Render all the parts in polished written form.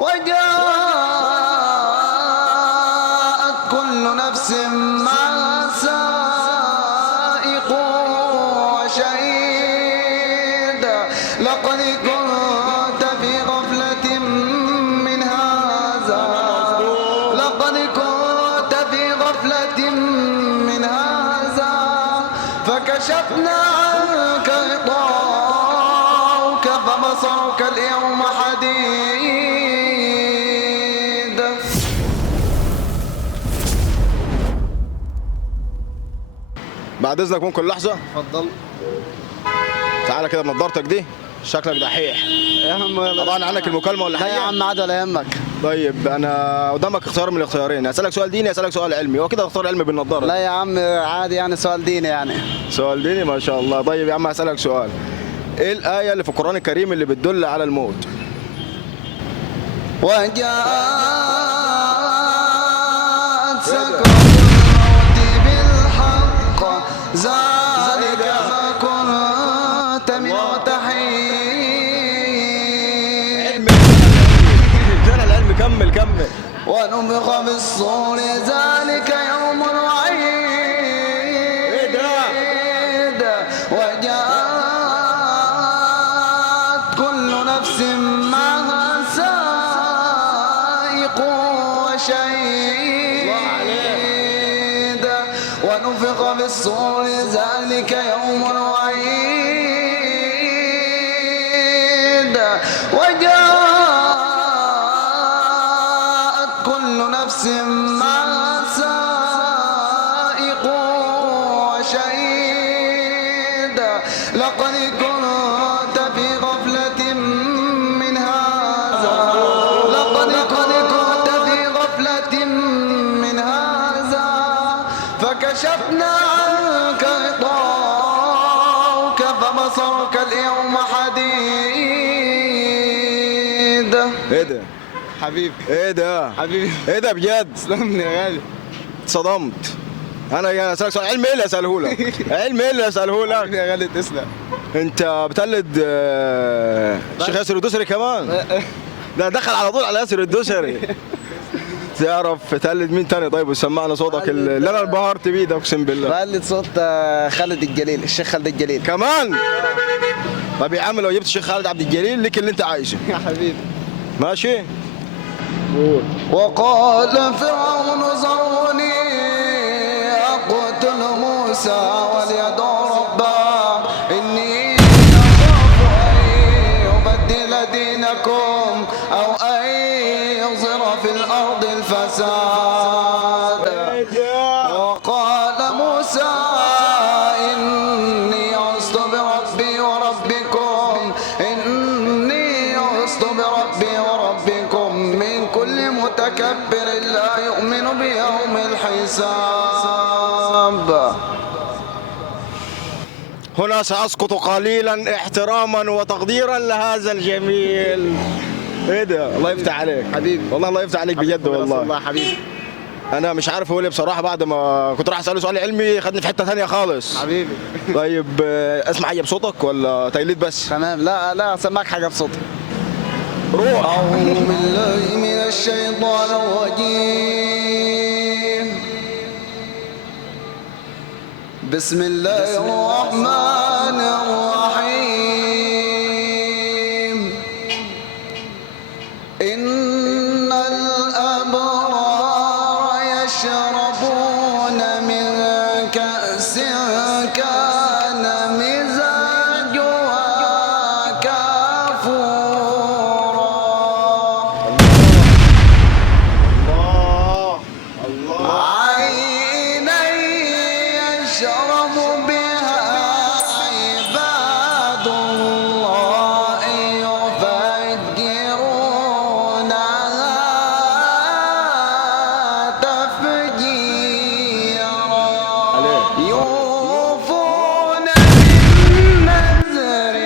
وجاءت كل نفس معها سائق وشهيد لقد كنت في غفلة من هذا لقد كنت في غفلة من هذا فكشفنا عنك غطاءك فبصرك اليوم حديد. بعد اذنك ممكن لحظه؟ اتفضل. تعالى كده بنضارتك دي، شكلك دحيح. يا عم طبعا عنك المكالمه ولا لا حاجه؟ يا عم عاد ولا يهمك. طيب انا قدامك اختيار من الاختيارين، اسالك سؤال ديني اسالك سؤال علمي، هو كده اختار علمي بالنضاره. لا يا عم عادي يعني سؤال ديني يعني. سؤال ديني ما شاء الله. طيب يا عم هسالك سؤال، ايه الايه اللي في القران الكريم اللي بتدل على الموت؟ وجاءت سكرة الموت بالحق ذلك ما كنت منه تحيد. ادانا العلم. كمل كمل. ونفخ في الصور ذلك يوم الوعيد. وجاءت كل نفس معها سائق وشهيد ونفخ في الصور ذلك يوم الوعيد. وجاءت كل نفس معها سائق وشهيد لقد كنت في غفلة من هذا لقد كنت في غفلة من هذا فكشفنا عنك غطاءك فبصرك اليوم حديد. ايه ده حبيبي ايه ده حبيبي ايه ده بجد؟ تسلمني يا غالي. اتصدمت. انا اسالك سؤال علمي، ايه اللي اساله لك؟ علمي ايه اللي اساله لك؟ يا غالي تسلم. انت بتقلد الشيخ ياسر الدوسري كمان؟ ده دخل على طول على ياسر الدوسري. تعرف تقلد مين تاني؟ طيب وسمعنا صوتك اللي انا انبهرت بيه ده اقسم بالله. بقلد صوت خالد الجليل، الشيخ خالد الجليل. كمان؟ طب يا عم لو جبت الشيخ خالد عبد الجليل ليك اللي انت عايزه. يا حبيبي ماشي؟ قول. وقال فرعون ذروني أقتل موسى وليدعو ربه إني أخاف أن يبدل دينكم أو أن يظهر في الأرض الفساد. وقال موسى إني عصت بربي وربكم إني عصت بربي وربكم من كل متكبر لا يؤمن بيوم الحساب. هنا سأسقط قليلا احتراما وتقديرا لهذا الجميل. ايه ده؟ الله يفتح عليك حبيبي. والله الله يفتح عليك بجد والله. الله حبيبي انا مش عارف اقول ايه بصراحه، بعد ما كنت راح اساله سؤال علمي خدني في حته ثانيه خالص. حبيبي. طيب اسمع حاجه بصوتك ولا تقليد بس؟ تمام. لا اسمعك حاجه بصوتي. روح. أعوذ بالله من الشيطان الرجيم. بسم الله الرحمن الرحيم. إن الأبرار يشربون من كأس كان مزاجها كافورا. الله عينا يشرب بها عباد الله يفجرونها تفجيرا. يوفون بالنذر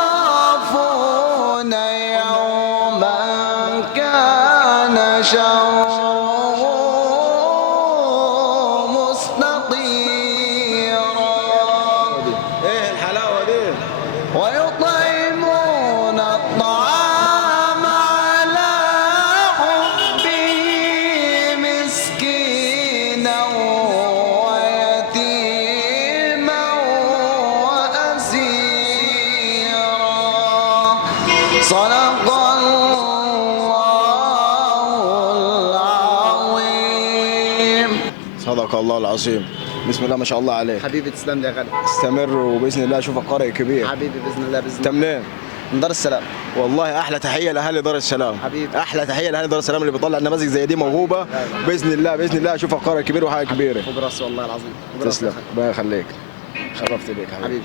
ويخافون يوما كان شره مستطيرا. ايه الحلاوه دي؟ ويطعمون الطعام على صدق الله العظيم. صدق الله العظيم. بسم الله ما شاء الله عليك. حبيبي تسلم لي يا غالي. استمر وباذن الله اشوفك قارئ كبير. حبيبي باذن الله باذن انت الله. منين؟ من دار السلام. والله احلى تحيه لاهالي دار السلام. حبيبي. احلى تحيه لاهالي دار السلام اللي بيطلع نماذج زي دي موهوبه. باذن الله باذن الله اشوفك قارئ كبير وحاجه كبيره. فوق راسي والله العظيم. فوق راسي تسلم يا أخي. ربنا يخليك. شرفت بيك حبيبي. حبيبي.